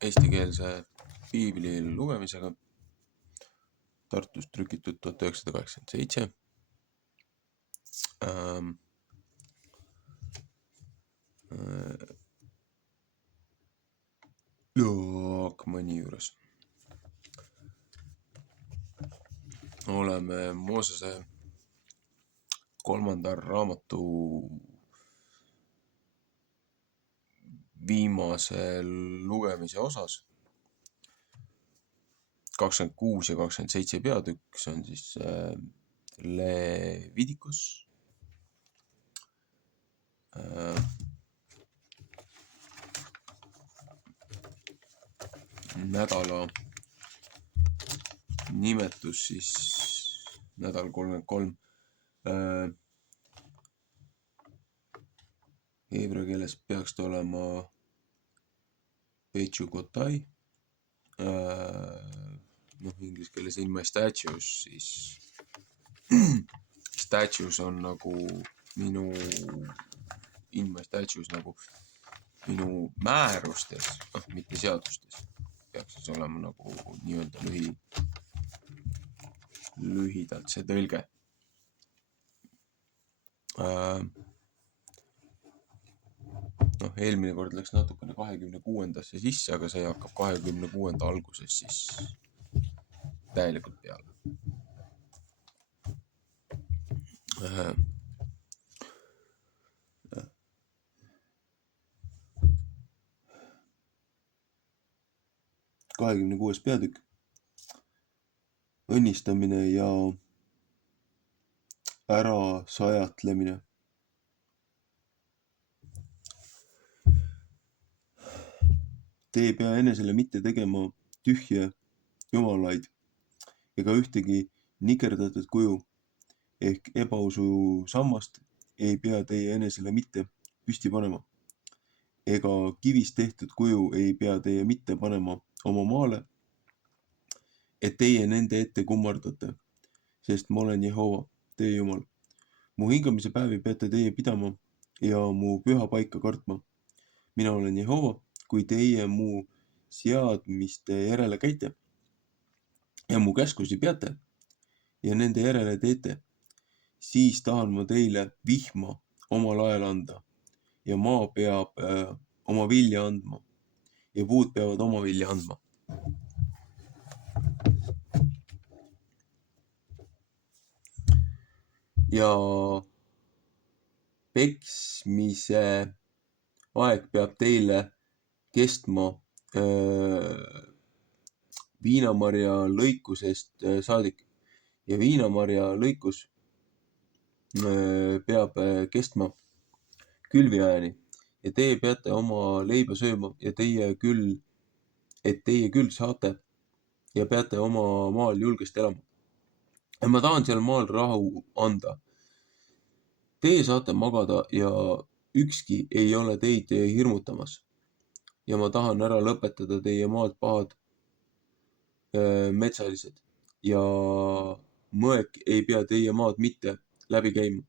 eestikeelse piibli lugemisega. Tartus trükitud 1987. Akmani juures. Oleme Moosese 3. raamatu viimase lugemise osas. 26 ja 27 peatükk, see on siis Leviticus. Nädala nimetus siis nädal 33. Heebrea keeles peaks ta olema Pechukotai. Inglise keeles in my statues, siis statues on nagu in my statues nagu minu määrustes, mitte seadustes. Peaks siis olema nagu nii-öelda lühidalt see tõlge. Eelmine kord läks natukene 26. sisse, aga see hakkab 26. alguses siis täielikult peale. ...26. peatükk. Õnnistamine ja ärasajatlemine. Te ei pea enesele mitte tegema tühje jumalaid ega ühtegi nikerdatud kuju ehk ebausu sammast ei pea teie enesele mitte püsti panema. Ega kivist tehtud kuju ei pea teie mitte panema oma maale, et teie nende ette kummardate, sest ma olen Jehova, teie Jumal. Mu hingamise päevi peate teie pidama ja mu püha paika kartma. Mina olen Jehova, kui teie mu seadmiste järele käite ja mu käskusi peate ja nende järele teete, siis tahan ma teile vihma omal ajal anda ja maa peab oma vilja andma ja puud peavad oma vilja andma. Ja peksmise aeg peab teile kestma viinamarja lõikusest saadik ja viinamarja lõikus peab kestma külviajani ja teie peate oma leiba sööma ja teie küll saate ja peate oma maal julgesti elama. Ja ma tahan seal maal rahu anda. Teie saate magada ja ükski ei ole teid hirmutamas. Ja ma tahan ära lõpetada teie maalt pahad metsalised ja mõek ei pea teie maad mitte läbi käima.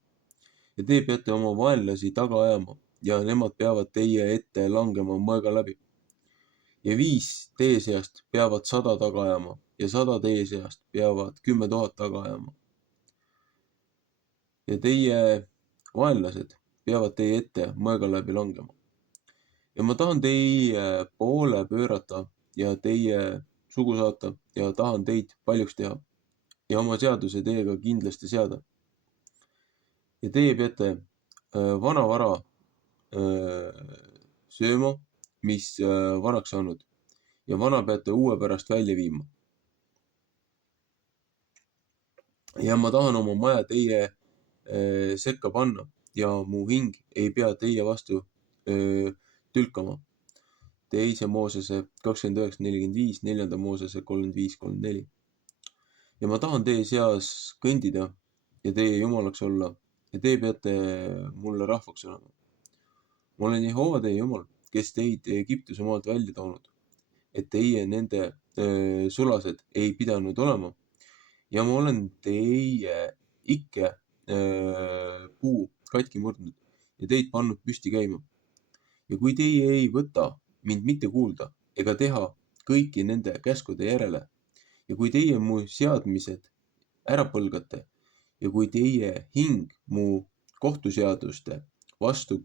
Ja te peate oma vaenlasi taga ajama ja nemad peavad teie ette langema mõega läbi. Ja 5 teie seast peavad 100 taga ajama ja 100 teie seast peavad 10 000 taga ajama. Ja teie vaenlased peavad teie ette mõega läbi langema. Ja ma tahan teie poole pöörata ja teie sugu saata ja tahan teid paljuks teha ja oma seaduse teiega kindlasti seada. Ja teie peate vana vara sööma, mis vanaks saanud ja vana peate uue pärast välja viima. Ja ma tahan oma maja teie sekka panna ja mu hing ei pea teie vastu tülkama. 2. Moosese 29:45, 4. Moosese 35:34. Ja ma tahan teie seas kõndida ja teie jumalaks olla ja te peate mulle rahvaks olema. Ma olen Jehova teie Jumal, kes teid Egiptuse maalt välja toonud, et teie nende sulased ei pidanud olema. Ja ma olen teie ikke puu katki murdnud ja teid pannud püsti käima. Ja kui teie ei võta mind mitte kuulda ega teha kõiki nende käskude järele. Ja kui teie mu seadmised ära põlgate ja kui teie hing mu kohtuseaduste vastu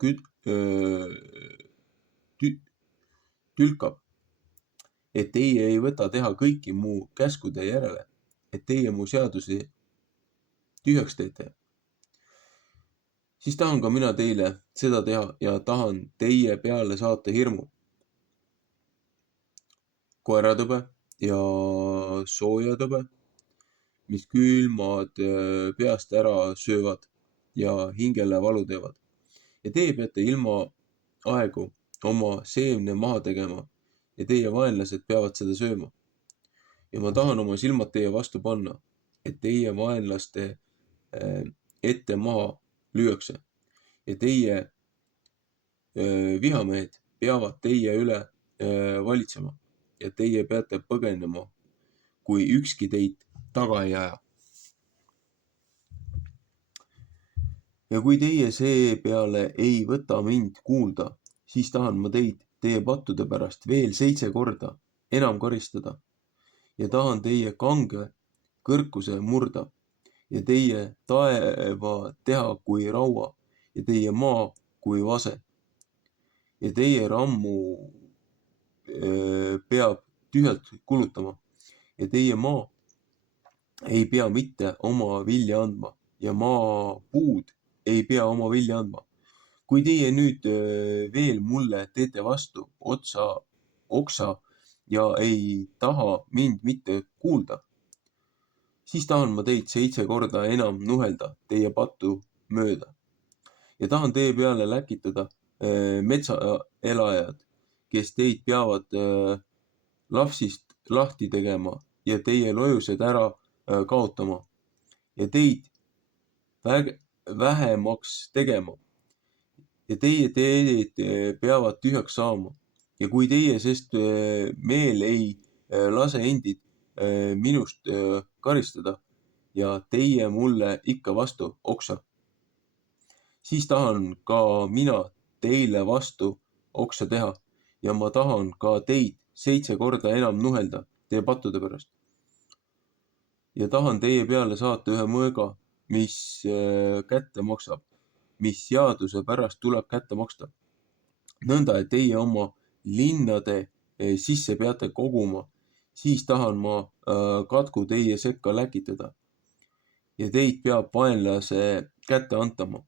tülkab, et teie ei võta teha kõiki mu käskude järele, et teie mu seadusi tühjaks teete, siis tahan ka mina teile seda teha ja tahan teie peale saata hirmu, koeratõbe ja soojatõbe, mis külmad peast ära söövad ja hingele valu teevad. Ja teie peate ilma aegu oma seemne maha tegema ja teie vaenlased peavad seda sööma. Ja ma tahan oma silmad teie vastu panna, et teie vaenlaste ette maha lüüakse ja teie vihamehed peavad teie üle valitsema ja teie peate põgenema, kui ükski teid taga ei aja. Ja kui teie seepeale ei võta mind kuulda, siis tahan ma teid teie pattude pärast veel 7 korda enam karistada ja tahan teie kange kõrkuse murda ja teie taeva teha kui raua ja teie maa kui vase. Ja teie rammu peab tühjalt kulutama ja teie maa ei pea mitte oma vilja andma ja maa puud ei pea oma vilja andma. Kui teie nüüd veel mulle teete vastu oksa ja ei taha mind mitte kuulda, siis tahan ma teid 7 korda enam nuhelda teie patu mööda ja tahan teie peale läkitada metsaelajad, kes teid peavad lapsist lahti tegema ja teie lojused ära kaotama ja teid vähemaks tegema ja teie teed peavad tühjaks saama. Ja kui teie sest meel ei lase endid minust karistada ja teie mulle ikka vastu oksa, siis tahan ka mina teile vastu oksa teha ja ma tahan ka teid 7 korda enam nuhelda teie pattude pärast. Ja tahan teie peale saata ühe mõõga, mis kätte maksab, mis seaduse pärast tuleb kätte maksta. Nõnda, et teie oma linnade sisse peate koguma, siis tahan ma katku teie sekka läkitada ja teid peab vaenlase kätte antama.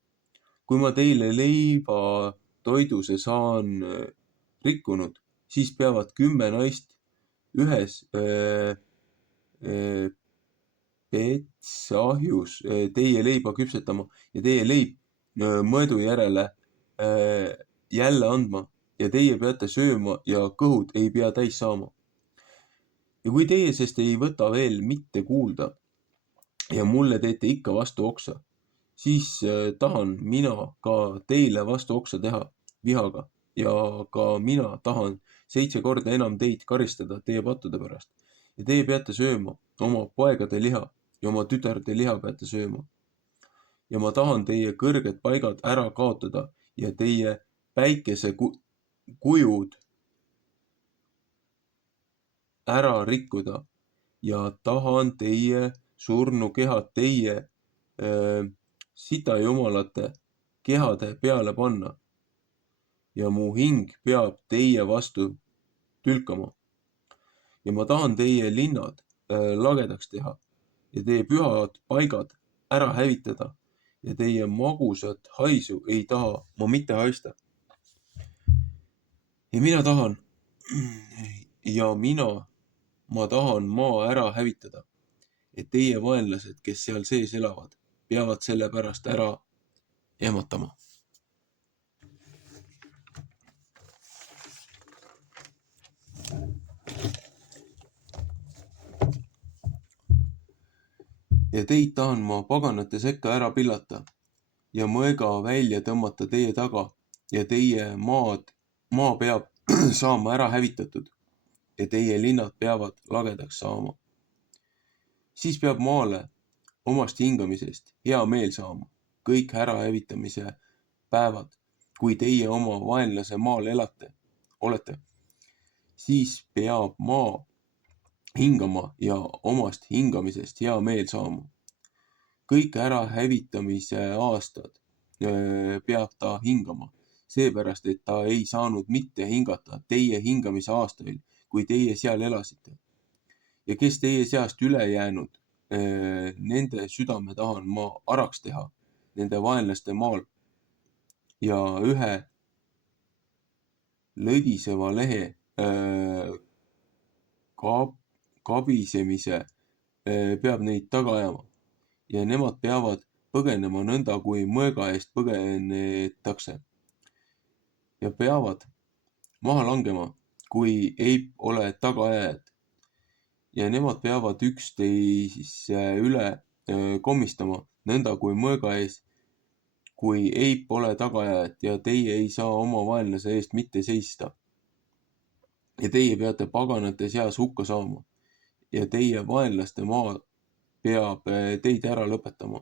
Kui ma teile leiva toiduse saan rikkunud, siis peavad 10 naist ühes petsahjus teie leiba küpsetama ja teie leib mõõdu järele jälle andma ja teie peate sööma ja kõhud ei pea täis saama. Ja kui teie sest ei võta veel mitte kuulda ja mulle teete ikka vastu oksa, siis tahan mina ka teile vastu oksa teha vihaga ja ka mina tahan 7 korda enam teid karistada teie pattude pärast ja teie peate sööma oma poegade liha ja oma tütarde liha peate sööma. Ja ma tahan teie kõrged paigad ära kaotada ja teie päikesekujud ära rikkuda ja tahan teie surnukehad teie sitajumalate kehade peale panna ja mu hing peab teie vastu tülkama. Ja ma tahan teie linnad lagedaks teha ja teie pühad paigad ära hävitada ja teie magusat haisu ei taha ma mitte haista. Ja ma tahan maa ära hävitada, et teie vaenlased, kes seal sees elavad, peavad selle pärast ära ehmatama. Ja teid tahan ma paganate sekka ära pillata ja mõega välja tõmmata teie taga ja teie maa peab saama ära hävitatud ja teie linnad peavad lagedaks saama. Siis peab maale omast hingamisest hea meel saama kõik ära hävitamise päevad, kui teie oma vaenlase maal olete. siis peab maa hingama ja omast hingamisest hea meel saama. Kõik ära hävitamise aastad peab ta hingama, seepärast, et ta ei saanud mitte hingata teie hingamise aastail, kui teie seal elasite. Ja kes teie seast üle jäänud, nende südame tahan ma araks teha, nende vaenlaste maal ja ühe lõdiseva lehe kabisemise peab neid taga ajama ja nemad peavad põgenema nõnda, kui mõega eest põgenetakse ja peavad maha langema, kui ei ole tagaajajad ja nemad peavad üksteise üle komistama nõnda, kui mõega ees, kui ei pole tagaajajat ja teie ei saa oma vaenlase eest mitte seista. Ja teie peate paganate seas hukka saama ja teie vaenlaste maa peab teid ära lõpetama.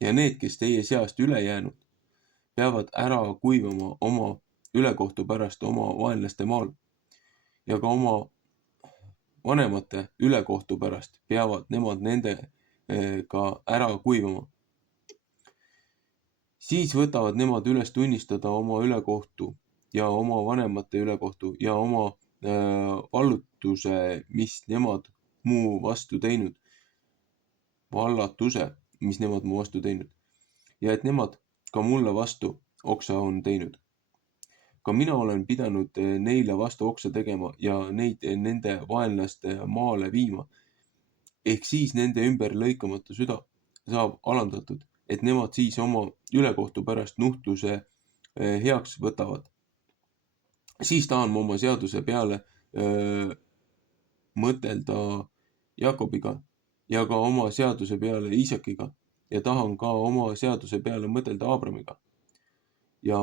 Ja need, kes teie seast üle jäänud, peavad ära kuivama oma ülekohtu pärast oma vaenlaste maal ja ka oma vanemate ülekohtu pärast peavad nemad nendega ära kuivama. Siis võtavad nemad üles tunnistada oma ülekohtu ja oma vanemate ülekohtu ja oma vallutuse, mis nemad muu vastu teinud. Vallatuse, mis nemad muu vastu teinud. Ja et nemad ka mulle vastu oksa on teinud. Ka mina olen pidanud neile vastu oksa tegema ja neid nende vaenlaste maale viima. Ehk siis nende ümber lõikamata süda saab alandatud, et nemad siis oma ülekohtu pärast nuhtluse heaks võtavad. Siis tahan ma oma seaduse peale mõtelda Jakobiga ja ka oma seaduse peale Iisakiga ja tahan ka oma seaduse peale mõtelda Abramiga. Ja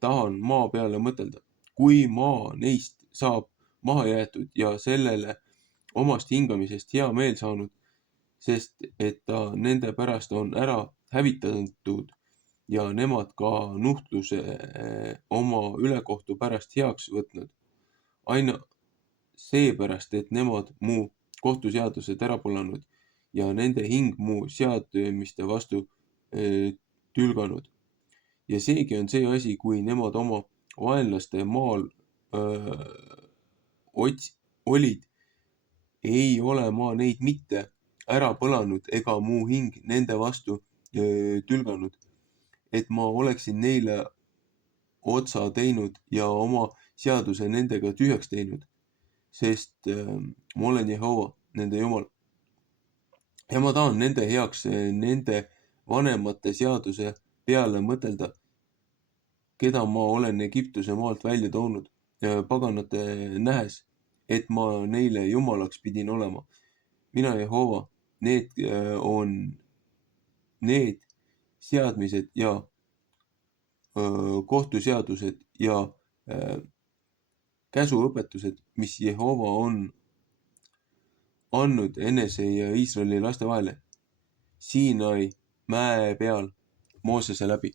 tahan maa peale mõtelda, kui maa neist saab maha jäetud ja sellele omast hingamisest hea meel saanud, sest et ta nende pärast on ära hävitatud ja nemad ka nuhtluse oma ülekohtu pärast heaks võtnud. Aina seepärast, et nemad mu kohtuseadused ära põlanud ja nende hing mu seadmiste vastu tülganud. Ja seegi on see asi, kui nemad oma vaenlaste maal olid, ei ole ma neid mitte ära põlanud ega mu hing nende vastu tülganud, et ma oleksin neile otsa teinud ja oma seaduse nendega tühjaks teinud, sest ma olen Jehova, nende Jumal. Ja ma tahan nende heaks nende vanemate seaduse peale mõtelda, keda ma olen Egiptuse maalt välja toonud paganate nähes, et ma neile jumalaks pidin olema. Mina Jehova, need on need seadmised ja kohtuseadused ja käsuõpetused, mis Jehova on andnud enese ja Iisraeli laste vahele Siinai mäe peal Moosese läbi.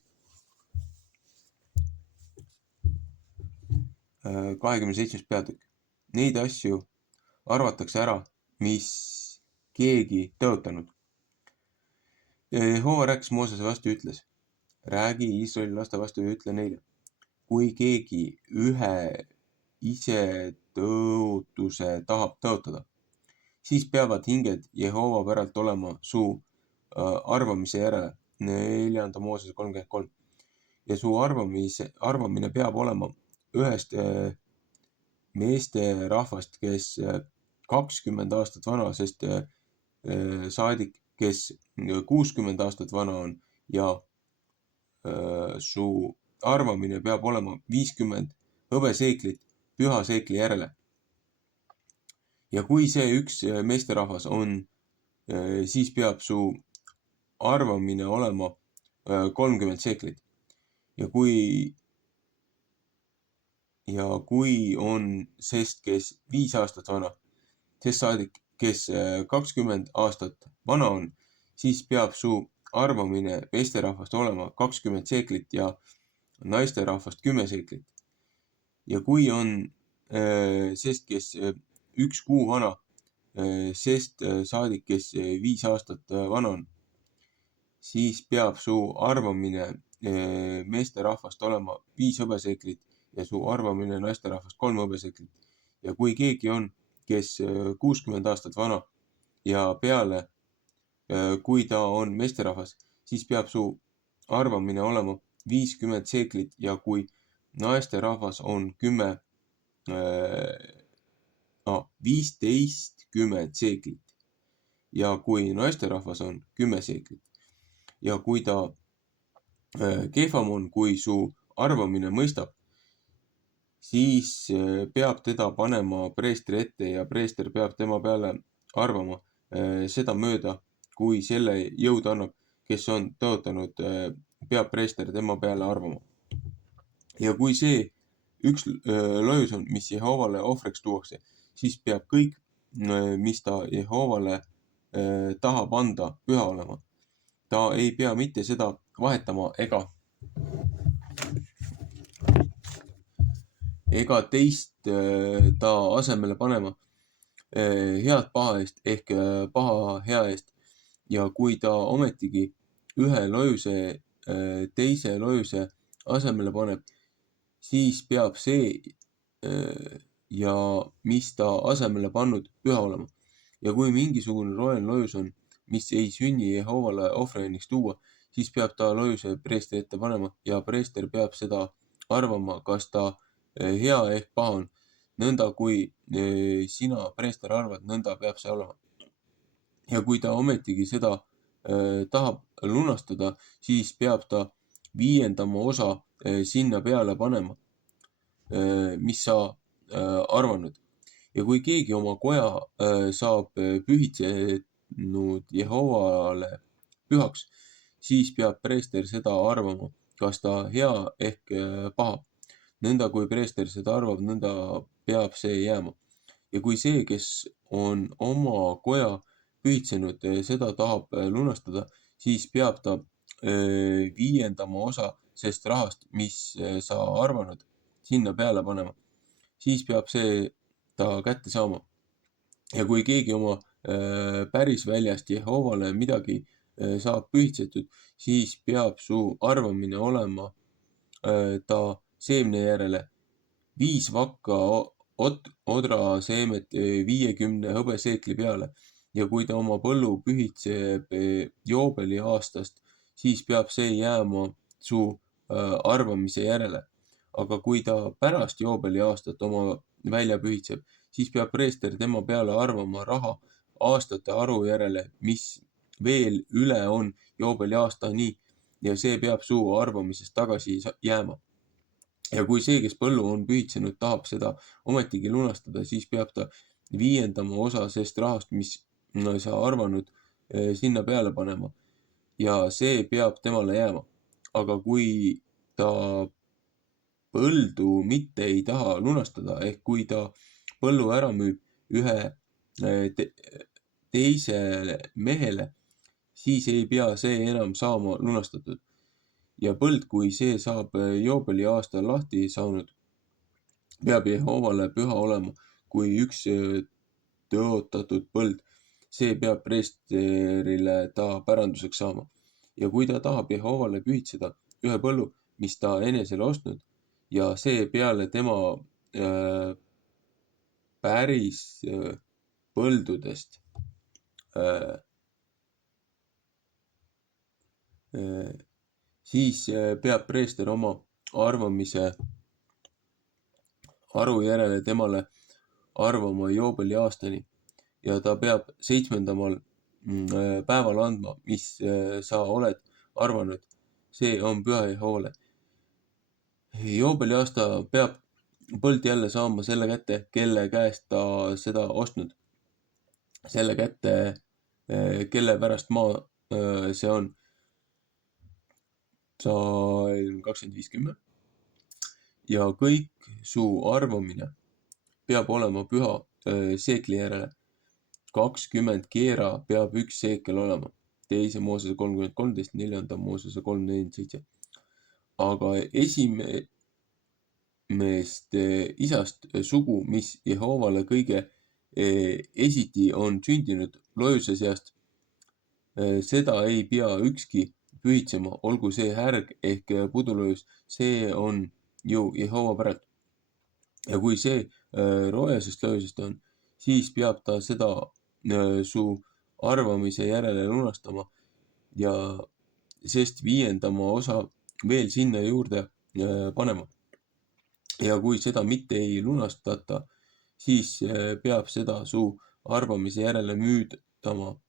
27. peatükk. Neid asju arvatakse ära, mis keegi tõotanud. Jehova rääkis Moosese vastu ja ütles, räägi Iisraeli laste vastu ja ütle neile, kui keegi ühe isetõotuse tahab tõotada, siis peavad hinged Jehova päralt olema su arvamise järele, 4. Moosese 33. Ja su arvamine peab olema ühest meeste rahvast, kes 20 aastat vana, sest saadik, kes 60 aastat vana on ja su arvamine peab olema 50 hõbeseeklit püha seekli järele. Ja kui see üks meesterahvas on, siis peab su arvamine olema 30 seeklit. Ja kui on sest, kes 5 aastat vana, sest saadik, kes 20 aastat vana on, siis peab su arvamine meesterahvast olema 20 seeklit ja naisterahvast 10 seeklit. Ja kui on sest kes 1 kuu vana, sest saadik, kes 5 aastat vana on, siis peab su arvamine meesterahvast olema 5 hõbeseeklit ja su arvamine naisterahvast 3 hõbeseeklit. Ja kui keegi on, kes 60 aastat vana ja peale, kui ta on meesterahvas, siis peab su arvamine olema 50 seeklit ja kui naisterahvas on 10, 15 seeklit ja kui naisterahvas on 10 seeklit ja kui ta kehvam on, kui su arvamine mõistab, siis peab teda panema preestri ette ja preester peab tema peale arvama seda mööda, kui selle jõud annab, kes on tõotanud, peab preester tema peale arvama. Ja kui see üks lojus on, mis Jehovale ohvriks tuuakse, siis peab kõik, mis ta Jehovale tahab anda, püha olema. Ta ei pea mitte seda vahetama ega teist ta asemele panema head paha eest ehk paha hea eest. Ja kui ta ometigi ühe lojuse teise lojuse asemele paneb, siis peab see ja mis ta asemele pannud, püha olema. Ja kui mingisugune roheline lojus on, mis ei sünni Jehovale ohvrianniks tuua, siis peab ta lojuse preestri ette panema ja preester peab seda arvama, kas ta hea ehk paha on. Nõnda kui sina, preester, arvad, nõnda peab see olema. Ja kui ta ometigi seda tahab lunastada, siis peab ta 5. osa sinna peale panema, mis sa arvanud. Ja kui keegi oma koja saab pühitsenud Jehovale pühaks, siis peab preester seda arvama, kas ta hea ehk paha. Nõnda kui preester seda arvab, nõnda peab see jääma. Ja kui see, kes on oma koja pühitsenud, seda tahab lunastada, siis peab ta 5. osa sest rahast, mis sa arvanud, sinna peale panema. Siis peab see ta kätte saama. Ja kui keegi oma päris väljast Jehovale midagi saab pühitsetud, siis peab su arvamine olema ta seemne järele 5 vakka odraseemet 50 hõbeseekli peale. Ja kui ta oma põllu pühitseb joobeli aastast, siis peab see jääma su arvamise järele. Aga kui ta pärast joobeli aastat oma välja pühitseb, siis peab preester tema peale arvama raha aastate arvu järele, mis veel üle on joobeli aastani ja see peab su arvamisest tagasi jääma. Ja kui see, kes põllu on pühitsenud, tahab seda ometigi lunastada, siis peab ta 5. osa sest rahast, mis sa arvanud, sinna peale panema. Ja see peab temale jääma. Aga kui ta põldu mitte ei taha lunastada, ehk kui ta põllu ära müüb ühe teisele mehele, siis ei pea see enam saama lunastatud. Ja põld, kui see saab joobeli aastal lahti saanud, peab Jehovale püha olema kui üks tõotatud põld. See peab preesterile ta päranduseks saama. Ja kui ta tahab Jehovale pühitseda ühe põllu, mis ta enesele ostnud ja see peale tema päris põldudest siis peab preester oma arvamise aru järele temale arvama joobeli aastani ja ta peab 7. päeval andma, mis sa oled arvanud. See on püha Jehovale. Joobeli aasta peab põld jälle saama selle kätte, kelle käest ta seda ostnud. Selle kätte, kelle pärast maa see on. Psalm 25:10. Ja kõik su arvamine peab olema püha seekli järele. 20 keera peab 1 seekel olema. 2. Moosese 30:13, 4. Moosese 3:47. Aga isast sugu, mis Jehoovale kõige esiti on sündinud loojuse seast, seda ei pea ükski pühitsema, olgu see härg ehk pudulöös, see on ju Jehova päralt. Ja kui see roojasest löösest on, siis peab ta seda su arvamise järele lunastama ja sest viiendama osa veel sinna juurde panema. Ja kui seda mitte ei lunastata, siis peab seda su arvamise järele müüdama.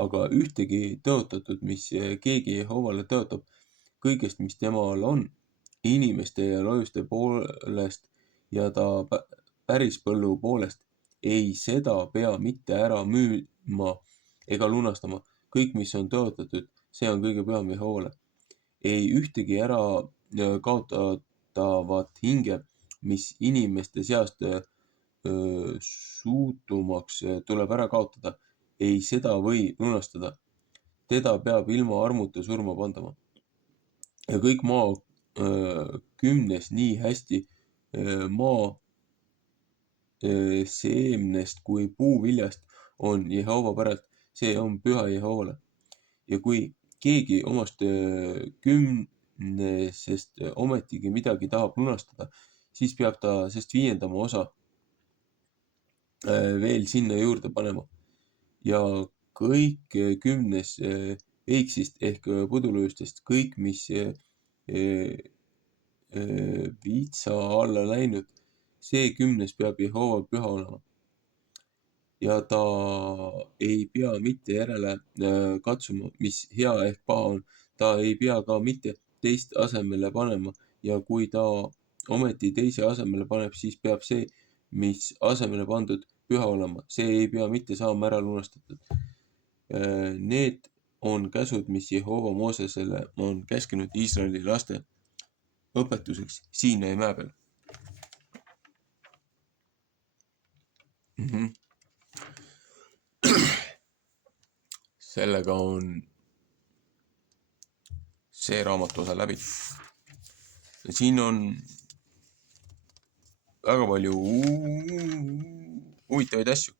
Aga ühtegi tõotatud, mis keegi Jehovale tõotab kõigest, mis temal on, inimeste ja loojuste poolest ja ta päris põllu poolest, ei seda pea mitte ära müüma ega lunastama. Kõik, mis on tõotatud, see on kõige püham Jehovale. Ei ühtegi ära kaotatavat hinge, mis inimeste seast suutumaks tuleb ära kaotada, ei seda või lunastada. Teda peab ilma armuta surma pandama. Ja kõik maa kümnes nii hästi maa seemnest kui puuviljast on Jehova päralt, see on püha Jehovale. Ja kui keegi omast kümnesest ometigi midagi tahab lunastada, siis peab ta sest viiendama osa veel sinna juurde panema. Ja kõik kümnes veiksist ehk pudulööstest, kõik, mis vitsa alla läinud, see kümnes peab Jehova püha olema. Ja ta ei pea mitte järele katsuma, mis hea ehk paha on. Ta ei pea ka mitte teist asemele panema ja kui ta ometi teise asemele paneb, siis peab see, mis asemele pandud, püha olema. See ei pea mitte saama ära lunastatud. Need on käsud, mis Jehova Moosesele on käskinud Iisraeli laste õpetuseks Siinai mäe peal. Sellega on see raamatu osa läbi. Siin on väga palju huvitavaid asju.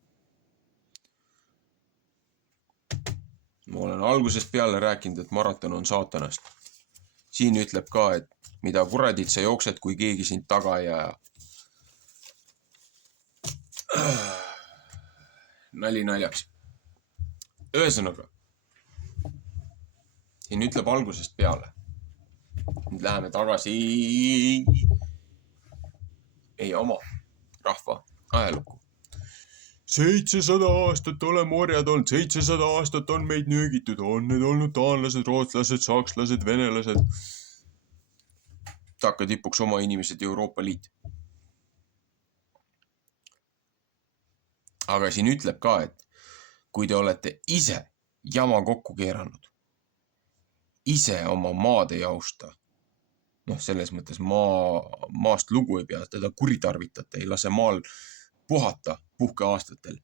Ma olen algusest peale rääkinud, et maraton on saatanast. Siin ütleb ka, et mida kuradit sa jooksed, kui keegi sind taga ei aja. Nali naljaks. Ühesõnaga, siin ütleb algusest peale. Nüüd läheme tagasi meie oma rahva ajalukku. 700 aastat oleme orjad olnud, 700 aastat on meid nöögitud, on need olnud taanlased, rootslased, sakslased, venelased. Takka tipuks oma inimesed Euroopa Liit. Aga siin ütleb ka, et kui te olete ise jama kokku keeranud, ise oma maad ei austa, selles mõttes maast lugu ei pea, teda kuritarvitate, ei lase maal puhata puhkeaastatel.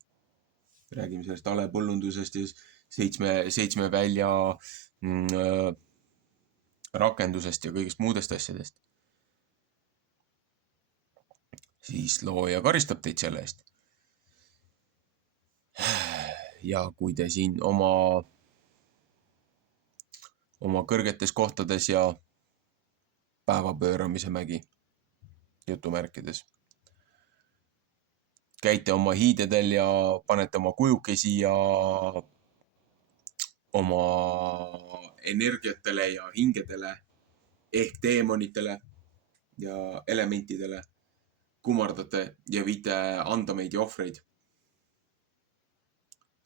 Räägime sellest alepõllundusest ja 7 välja rakendusest ja kõigest muudest asjadest. Siis looja karistab teid selle eest. Ja kui te siin oma kõrgetes kohtades ja päevapööramise mägi jutumärkides käite oma hiidedel ja panete oma kujukesi ja oma energiatele ja hingedele ehk teemonitele ja elementidele kummardate ja viite andameid ja ohvreid.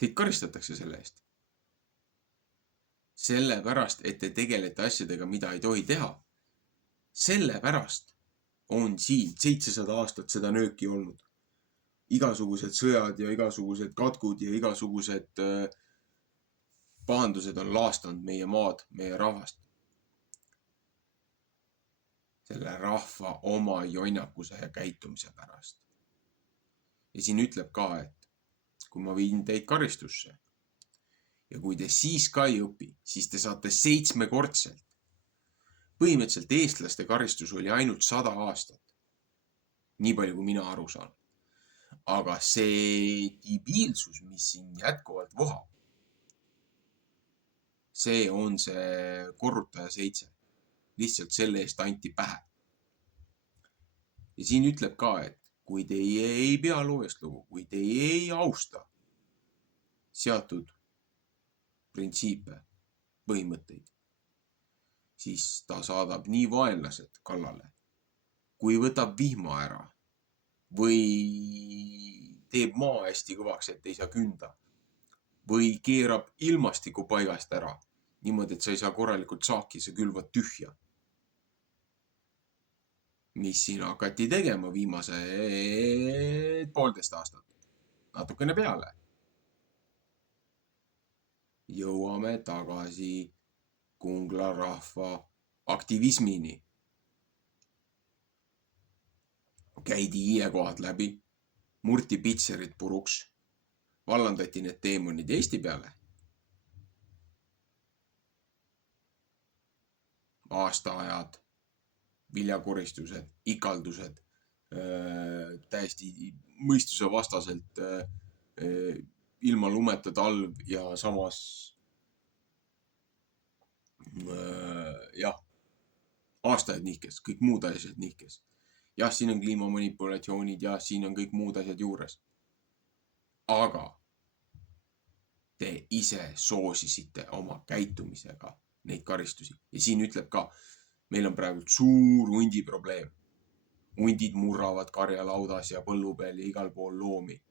Teid karistatakse selle eest. Sellepärast, et te tegelete asjadega, mida ei tohi teha. Sellepärast on siin 700 aastat seda nööki olnud. Igasugused sõjad ja igasugused katkud ja igasugused pahandused on laastanud meie maad, meie rahvast. Selle rahva oma jonnakuse ja käitumise pärast. Ja siin ütleb ka, et kui ma viin teid karistusse ja kui te siis ka ei õpi, siis te saate 7-kordselt. Põhimõtteliselt eestlaste karistus oli ainult 100 aastat. nii palju, kui mina aru saan. Aga see debiilsus, mis siin jätkuvalt vohab, see on see korrutaja 7. Lihtsalt selle eest anti pähe. Ja siin ütleb ka, et kui teie ei pea loojast lugu, kui teie ei austa seatud printsiipe, põhimõtteid, siis ta saadab nii vaenlased kallale, kui võtab vihma ära või teeb maa hästi kõvaks, et ei saa künda või keerab ilmastiku paigast ära niimoodi, et sa ei saa korralikult saaki, sa külvad tühja. Mis siin hakati tegema viimase 1,5 aastat, natukene peale. Jõuame tagasi Kungla rahva aktivismini. Käidi IE-kohad läbi, murti pitserid puruks, vallandati need teemonid Eesti peale. Aastaajad, viljakoristused, ikaldused, täiesti mõistuse vastaselt ilma lumeta talv ja samas aastaid nihkes, kõik muud asjad nihkes. Jah, siin on kliimamanipulatsioonid ja siin on kõik muud asjad juures. Aga te ise soosisite oma käitumisega neid karistusi. Ja siin ütleb ka, meil on praegu suur hundi probleem. Hundid murravad karjalaudas ja põllu peal ja igal pool loomi.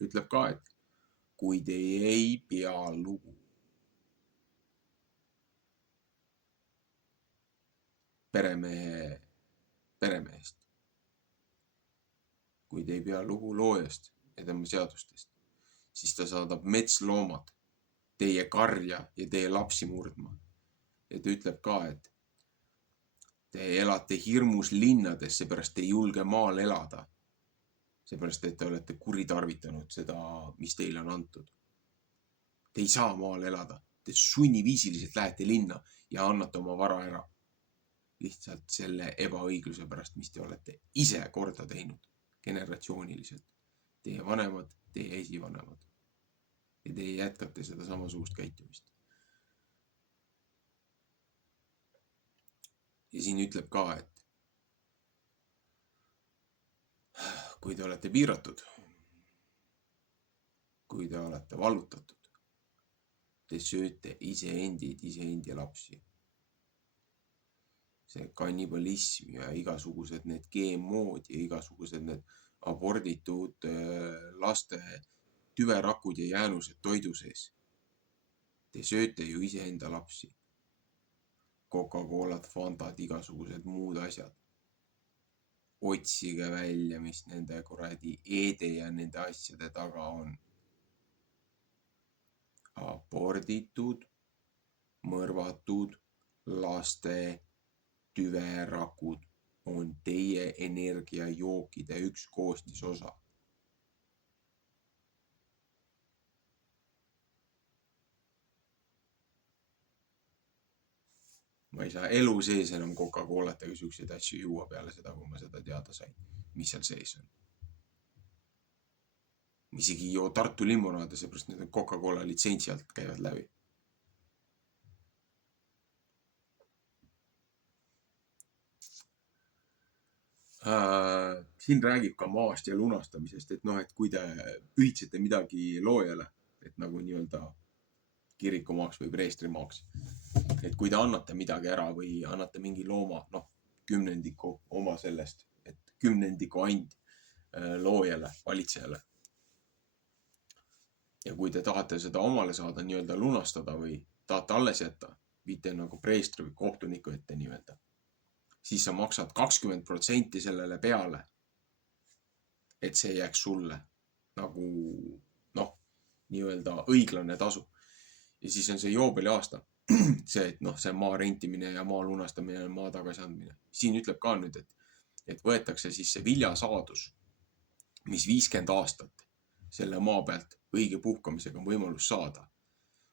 Ütleb ka, et kui te ei pea lugu peremehest, kui te ei pea lugu loojast ja tema seadustest, siis ta saadab metsloomad teie karja ja teie lapsi murdma. Ja ta ütleb ka, et te elate hirmus linnades, seepärast te ei julge maal elada. Seepärast, et te olete kuritarvitanud seda, mis teile on antud. Te ei saa maal elada. Te sunniviisiliselt lähete linna ja annate oma vara ära. Lihtsalt selle ebaõigluse pärast, mis te olete ise korda teinud generatsiooniliselt. Teie vanemad, teie esivanemad. Ja te jätkate seda samasugust käitumist. Ja siin ütleb ka, et kui te olete piiratud, kui te olete vallutatud, te sööte iseendi lapsi. See kannibalism ja igasugused need GMO-d ja igasugused need aborditud laste tüverakud ja jäänused toidu sees. Te sööte ju iseenda lapsi. Coca-Colad, Fantad, igasugused muud asjad. Otsige välja, mis nende kuradi eede ja nende asjade taga on. Aborditud, mõrvatud laste tüverakud on teie energiajookide üks koostisosa. Ma ei saa elu sees enam Coca-Colat ega siukseid asju juua peale seda, kui ma seda teada sain, mis seal sees on. Ma isegi ei joo Tartu limonaade, seepärast need Coca-Cola litsentsi alt käivad läbi. Siin räägib ka maast ja lunastamisest, et et kui te pühitsete midagi loojale, et nagu nii-öelda kirikumaaks või preestrimaaks, et kui te annate midagi ära või annate mingi looma, 10% oma sellest, et 10% and loojale, valitsejale. Ja kui te tahate seda omale saada, nii-öelda lunastada või tahate alles jätta, viite nagu preestri või kohtuniku ette nii-öelda, siis sa maksad 20% sellele peale, et see jääks sulle nagu nii-öelda õiglane tasu. Ja siis on see joobeliaasta, see, et see maa rentimine ja maa lunastamine ja maa tagasi andmine. Siin ütleb ka nüüd, et võetakse siis see viljasaadus, mis 50 aastat selle maa pealt õige puhkamisega on võimalus saada.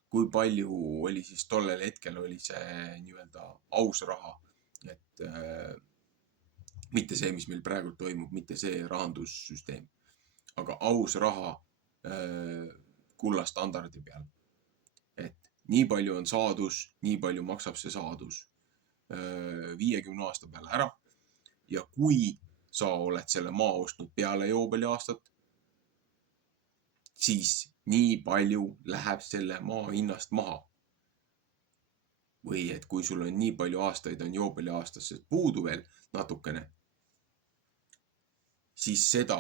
Kui palju oli siis tollel hetkel oli see nii-öelda aus raha, et Mitte see, mis meil praegu toimub, mitte see rahandussüsteem, aga aus raha kullastandardi peal. Et nii palju on saadus, nii palju maksab see saadus 50 aasta peale ära. Ja kui sa oled selle maa ostnud peale joobeli aastat, siis nii palju läheb selle maa hinnast maha. Või et kui sul on nii palju aastaid on joobeli aastasse puudu veel natukene, siis seda,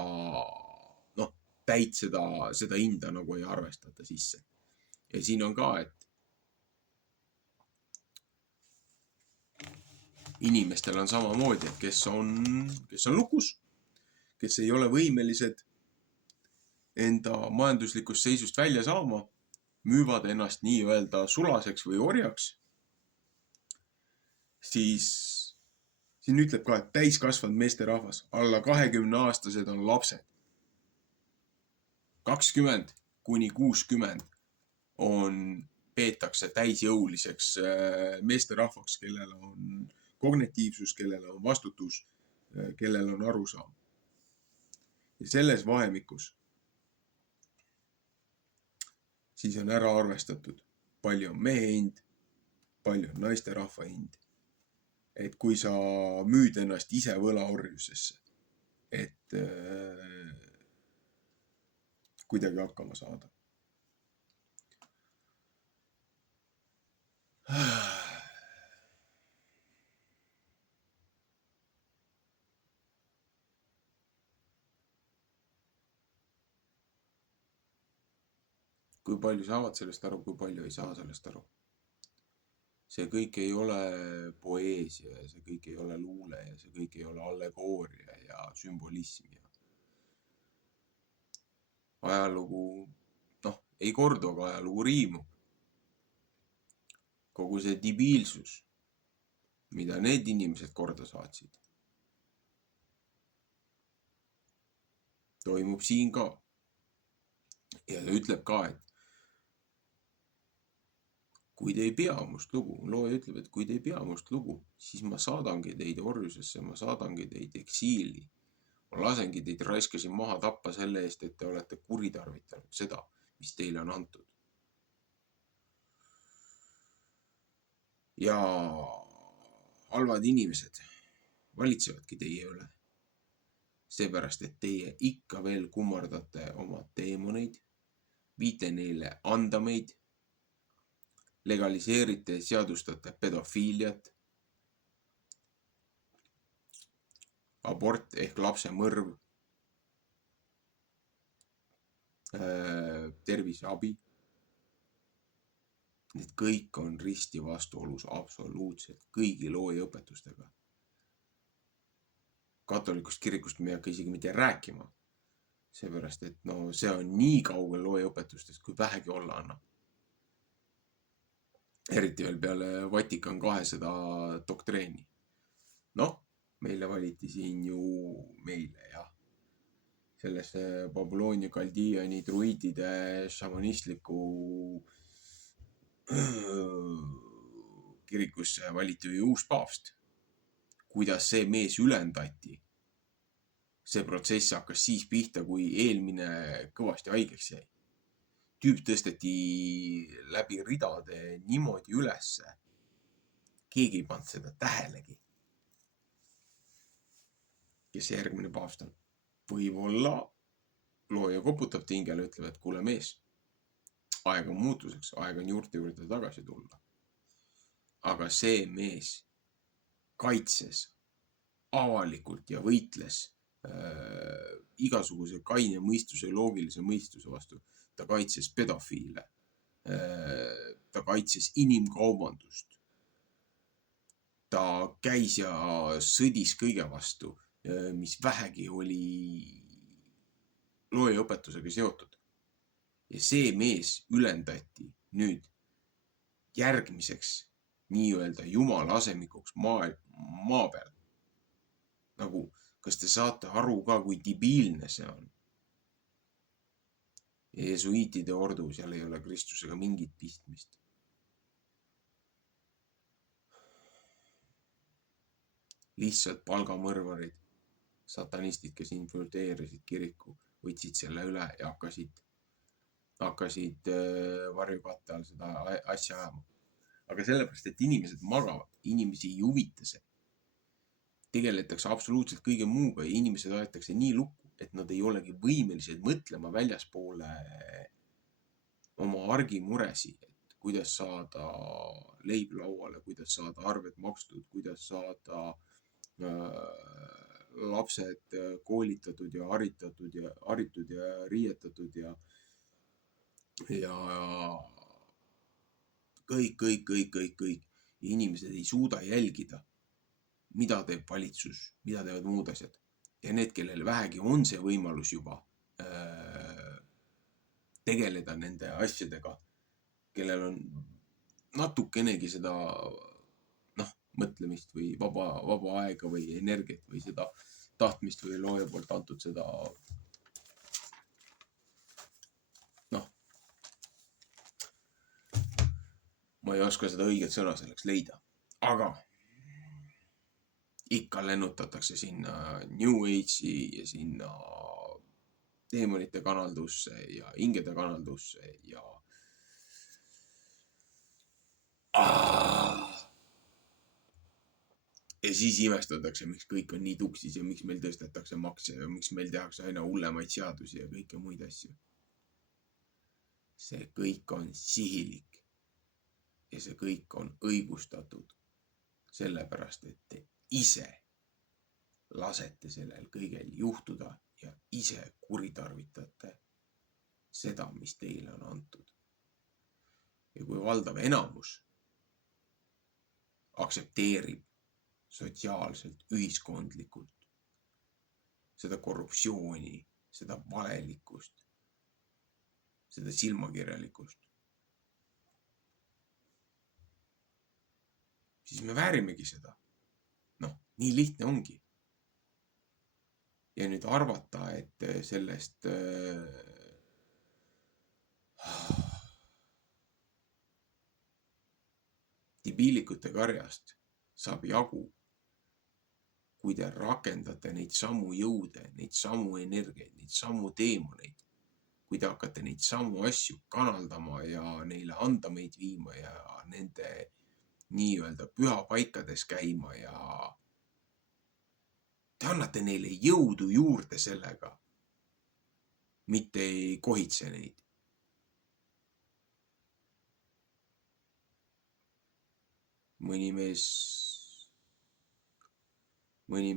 täit seda hinda nagu ei arvestata sisse. Ja siin on ka, et inimestel on samamoodi, et kes on lukus, kes ei ole võimelised enda majanduslikust seisust välja saama, müüvad ennast nii-öelda sulaseks või orjaks, siis siin ütleb ka, et täiskasvanud meesterahvas, alla 20-aastased on lapsed. 20 kuni 60 peetakse täisjõuliseks meesterahvaks, kellel on kognitiivsus, kellel on vastutus, kellel on arusaam. Ja selles vahemikus siis on ära arvestatud, palju on mehe hind, palju on naiste rahva hind. Et kui sa müüd ennast ise võlaorjusesse, et kuidagi hakkama saada. Kui palju saavad sellest aru, kui palju ei saa sellest aru. See kõik ei ole poeesia ja see kõik ei ole luule ja see kõik ei ole allegooria ja sümbolism. Ajalugu, ei kordu, aga ajalugu riimub. Kogu see debiilsus, mida need inimesed korda saatsid, toimub siin ka. Ja ta ütleb ka, et kui te ei pea must lugu, looja ütleb, et kui te ei pea must lugu, siis ma saadangi teid orjusesse, ma saadangi teid eksiili. Ma lasengi teid, raiskasin maha tappa selle eest, et te olete kuritarvitanud seda, mis teile on antud. Ja halvad inimesed valitsevadki teie üle. Seepärast, et teie ikka veel kummardate oma teemoneid, viite neile andameid, legaliseerite ja seadustate pedofiiliat, abort ehk lapse mõrv, terviseabi. Need kõik on risti vastuolus absoluutselt kõigi looja õpetustega. Katolikust kirikust me ei hakka isegi mitte rääkima, seepärast, et see on nii kaugel looja õpetustest, kui vähegi olla annab. Eriti veel peale Vatikan 2 seda doktreeni. Meile valiti siin ju sellesse Babyloonia, Kaldiani, druidide, šamanistliku kirikusse valiti ju uus paavst. Kuidas see mees ülendati? See protsess hakkas siis pihta, kui eelmine kõvasti haigeks jäi. Tüüp tõsteti läbi ridade niimoodi ülesse. Keegi ei pannud seda tähelegi. Kes see järgmine paavst on? Võib-olla looja koputab tingele ja ütleb, et kuule mees, aeg on muutuseks, aeg on juurte juurde tagasi tulla. Aga see mees kaitses avalikult ja võitles igasuguse kaine mõistuse ja loogilise mõistuse vastu. Ta kaitses pedofiile, ta kaitses inimkaubandust, ta käis ja sõdis kõige vastu, mis vähegi oli looja õpetusega seotud. Ja see mees ülendati nüüd järgmiseks nii-öelda jumala asemikuks maa peal. Kas te saate aru ka, kui debiilne see on? Jesuiitide ordu, seal ei ole Kristusega mingit pistmist. lihtsalt palgamõrvarid, satanistid, kes infiltreerisid kiriku, võtsid selle üle ja hakkasid varjukatte all seda asja ajama. Aga sellepärast, et inimesed magavad, inimesi ei huvita see. Tegeletakse absoluutselt kõige muuga ja inimesed aetakse nii lukku, et nad ei olegi võimelised mõtlema väljaspoole oma argimuresi, et kuidas saada leib lauale, kuidas saada arved makstud, kuidas saada lapsed koolitatud ja haritud ja riietatud ja kõik. Ja inimesed ei suuda jälgida, mida teeb valitsus, mida teevad muud asjad. Ja need, kellel vähegi on see võimalus juba tegeleda nende asjadega, kellel on natukenegi seda mõtlemist või vaba aega või energiat või seda tahtmist või looja poolt antud seda ma ei oska seda õiget sõna selleks leida, aga ikka lennutatakse sinna New Age'i ja sinna teemonite kanaldusse ja hingede kanaldusse ja siis imestatakse, miks kõik on nii tuksis ja miks meil tõstetakse makse ja miks meil tehakse aina hullemaid seadusi ja kõike muid asju. See kõik on sihilik ja see kõik on õigustatud sellepärast, et te ise lasete sellel kõigel juhtuda ja ise kuritarvitate seda, mis teile on antud. Ja kui valdav enamus aktsepteerib sotsiaalselt, ühiskondlikult seda korruptsiooni, seda valelikkust, seda silmakirjalikkust, siis me väärimegi seda. Nii lihtne ongi. Ja nüüd arvata, et sellest debiilikute karjast saab jagu, kui te rakendate neid samu jõude, neid samu energiaid, neid samu teemoneid, kui te hakkate neid samu asju kanaldama ja neile andameid viima ja nende nii-öelda pühapaikades käima ja te annate neile jõudu juurde sellega, mitte ei kohitse neid. Mõni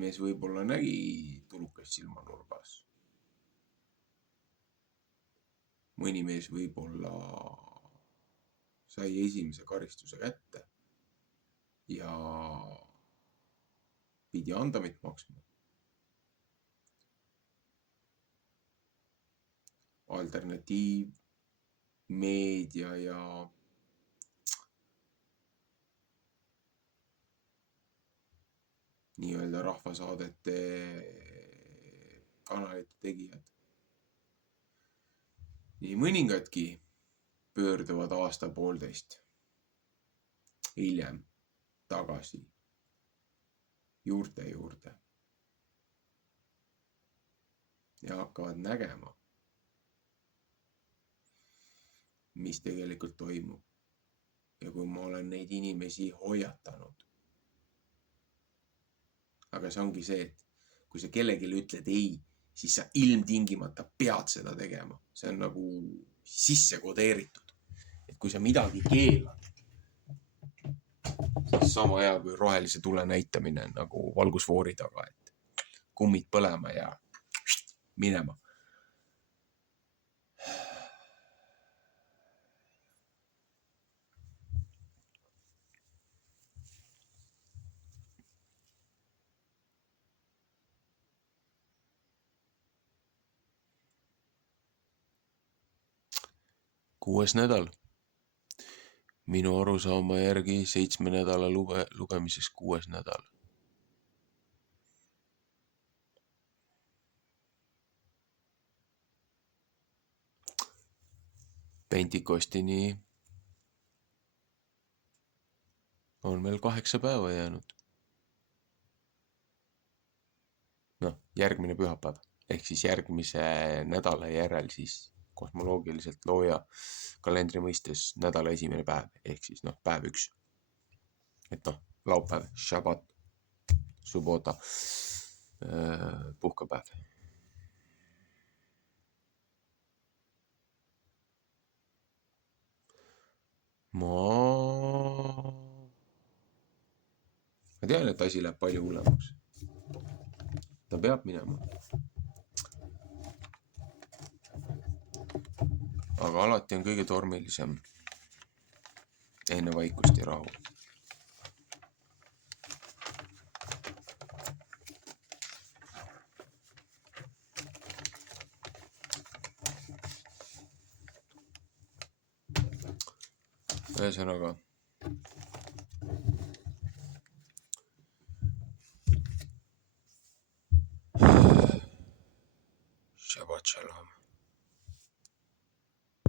mees võib-olla nägi tulukest silmanurgas. Mõni mees võib-olla sai esimese karistuse kätte ja pidi andamit maksma. Alternatiiv, meedia ja nii-öelda rahvasaadete kanalite tegijad. Nii mõningadki pöörduvad aasta-poolteist hiljem tagasi juurte juurde ja hakkavad nägema, mis tegelikult toimub. Ja kui ma olen neid inimesi hoiatanud, aga see ongi see, et kui sa kellelegi ütled ei, siis sa ilmtingimata pead seda tegema. See on nagu sisse kodeeritud. Et kui sa midagi keelad, siis sama hea kui rohelise tule näitamine nagu valgusfoori taga, et kummid põlema ja minema. Kuues nädal. Minu arusaama järgi 7 nädala lugemises 6 nädal. Pentikostini on veel 8 päeva jäänud. noh, järgmine pühapäev ehk siis järgmise nädala järel siis kosmoloogiliselt looja kalendri mõistes nädala esimene päev ehk siis noh, päev 1. et noh, laupäev, šabat, subota, puhkepäev. Ma tean, et asi läheb palju hullemaks. Ta peab minema. Aga alati on kõige tormilisem enne vaikust ja rahu. Ühesõnaga, Shabbat shalom.